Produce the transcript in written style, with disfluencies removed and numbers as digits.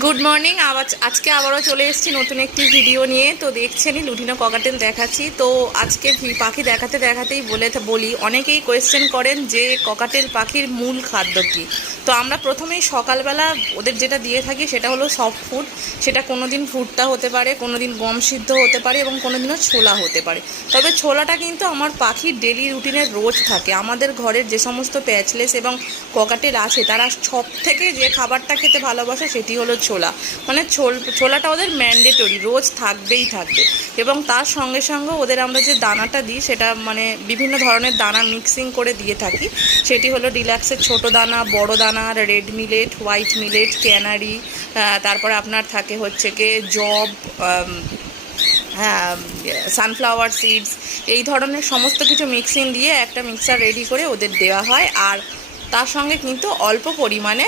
Good morning. আজকে আবারও চলে এসেছি নতুন একটি ভিডিও নিয়ে। তো দেখছেনই লুটিনো ককাটেল দেখাচ্ছি। তো আজকে পাখি দেখাতে দেখাতেই বলি অনেকেই কোয়েশ্চেন করেন যে ককাটেল পাখির মূল খাদ্য কী। তো আমরা প্রথমেই সকালবেলা ওদের যেটা দিয়ে থাকি সেটা হলো সফট ফুড। সেটা কোনো দিন ভুট্টা হতে পারে, কোনো দিন গম সিদ্ধ হতে পারে এবং কোনো দিনও ছোলা হতে পারে। তবে ছোলাটা কিন্তু আমার পাখির ডেলি রুটিনের রোজ থাকে। আমাদের ঘরের যে সমস্ত প্যাচলেস এবং ককাটেল আছে তারা সব থেকে যে খাবারটা খেতে ভালোবাসে সেটি হলো ছোলা। মানে ছোলাটা ওদের ম্যান্ডেটরি, রোজ থাকবেই থাকবে। এবং তার সঙ্গে সঙ্গে ওদের আমরা যে দানাটা দিই সেটা মানে বিভিন্ন ধরনের দানা মিক্সিং করে দিয়ে থাকি। সেটি হলো ডিলাক্সের ছোটো দানা, বড় দানা, red millet, white millet, canary, তারপরে আপনার থাকে হচ্ছে গিয়ে জব, হ্যাঁ, সানফ্লাওয়ার সিডস, এই ধরনের সমস্ত কিছু মিক্সিং দিয়ে একটা মিক্সার রেডি করে ওদের দেওয়া হয়। আর তার সঙ্গে কিন্তু অল্প পরিমাণে